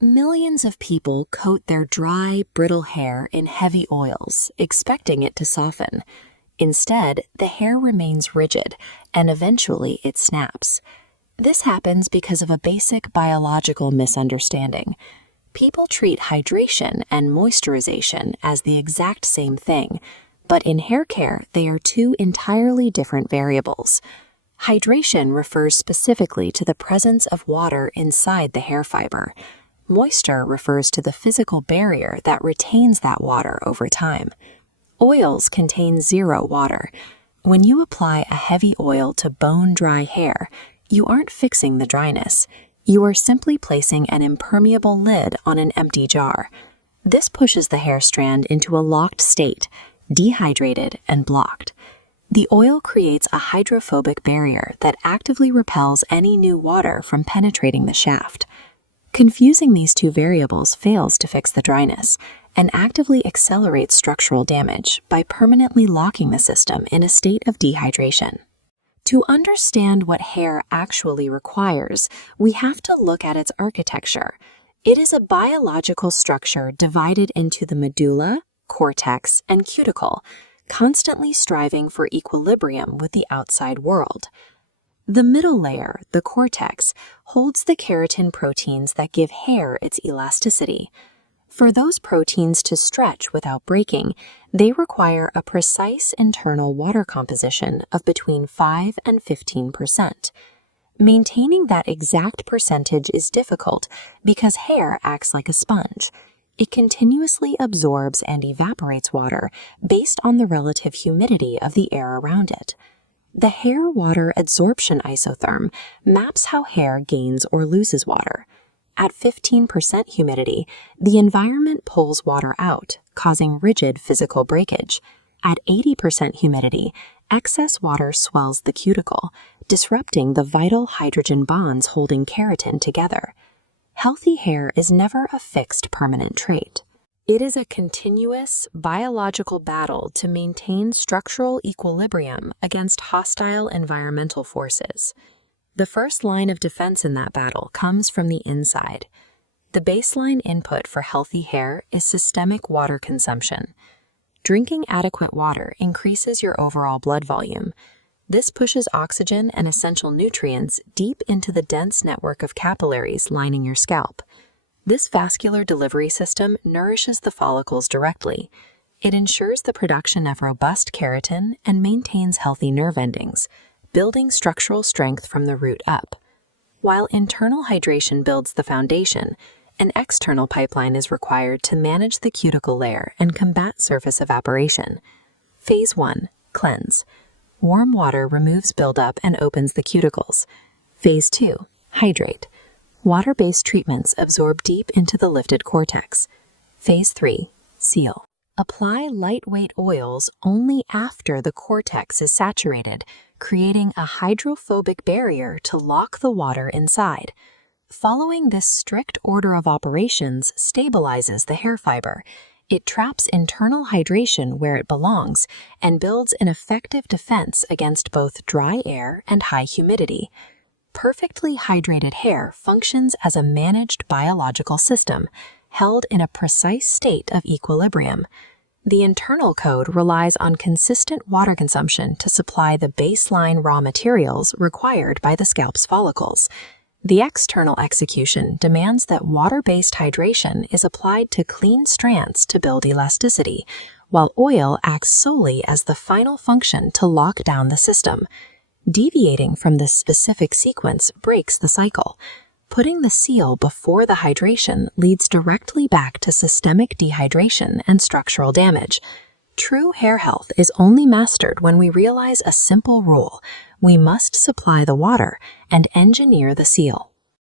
Millions of people coat their dry, brittle hair in heavy oils, expecting it to soften. Instead, the hair remains rigid, and eventually it snaps. This happens because of a basic biological misunderstanding. People treat hydration and moisturization as the exact same thing, but in hair care, they are two entirely different variables. Hydration refers specifically to the presence of water inside the hair fiber. Moisture refers to the physical barrier that retains that water over time. Oils contain zero water. When you apply a heavy oil to bone-dry hair, you aren't fixing the dryness. You are simply placing an impermeable lid on an empty jar. This pushes the hair strand into a locked state, dehydrated and blocked. The oil creates a hydrophobic barrier that actively repels any new water from penetrating the shaft. Confusing these two variables fails to fix the dryness and actively accelerates structural damage by permanently locking the system in a state of dehydration. To understand what hair actually requires, we have to look at its architecture. It is a biological structure divided into the medulla, cortex, and cuticle, constantly striving for equilibrium with the outside world. The middle layer, the cortex, holds the keratin proteins that give hair its elasticity. For those proteins to stretch without breaking, they require a precise internal water composition of between 5 and 15%. Maintaining that exact percentage is difficult because hair acts like a sponge. It continuously absorbs and evaporates water based on the relative humidity of the air around it. The hair-water adsorption isotherm maps how hair gains or loses water. At 15% humidity, the environment pulls water out, causing rigid physical breakage. At 80% humidity, excess water swells the cuticle, disrupting the vital hydrogen bonds holding keratin together. Healthy hair is never a fixed permanent trait. It is a continuous, biological battle to maintain structural equilibrium against hostile environmental forces. The first line of defense in that battle comes from the inside. The baseline input for healthy hair is systemic water consumption. Drinking adequate water increases your overall blood volume. This pushes oxygen and essential nutrients deep into the dense network of capillaries lining your scalp. This vascular delivery system nourishes the follicles directly. It ensures the production of robust keratin and maintains healthy nerve endings, building structural strength from the root up. While internal hydration builds the foundation, an external pipeline is required to manage the cuticle layer and combat surface evaporation. Phase 1. Cleanse. Warm water removes buildup and opens the cuticles. Phase 2. Hydrate. Water-based treatments absorb deep into the lifted cortex. Phase 3. Seal. Apply lightweight oils only after the cortex is saturated, creating a hydrophobic barrier to lock the water inside. Following this strict order of operations stabilizes the hair fiber. It traps internal hydration where it belongs and builds an effective defense against both dry air and high humidity. Perfectly hydrated hair functions as a managed biological system, held in a precise state of equilibrium. The internal code relies on consistent water consumption to supply the baseline raw materials required by the scalp's follicles. The external execution demands that water-based hydration is applied to clean strands to build elasticity, while oil acts solely as the final function to lock down the system. Deviating from this specific sequence breaks the cycle. Putting the seal before the hydration leads directly back to systemic dehydration and structural damage. True hair health is only mastered when we realize a simple rule: we must supply the water and engineer the seal.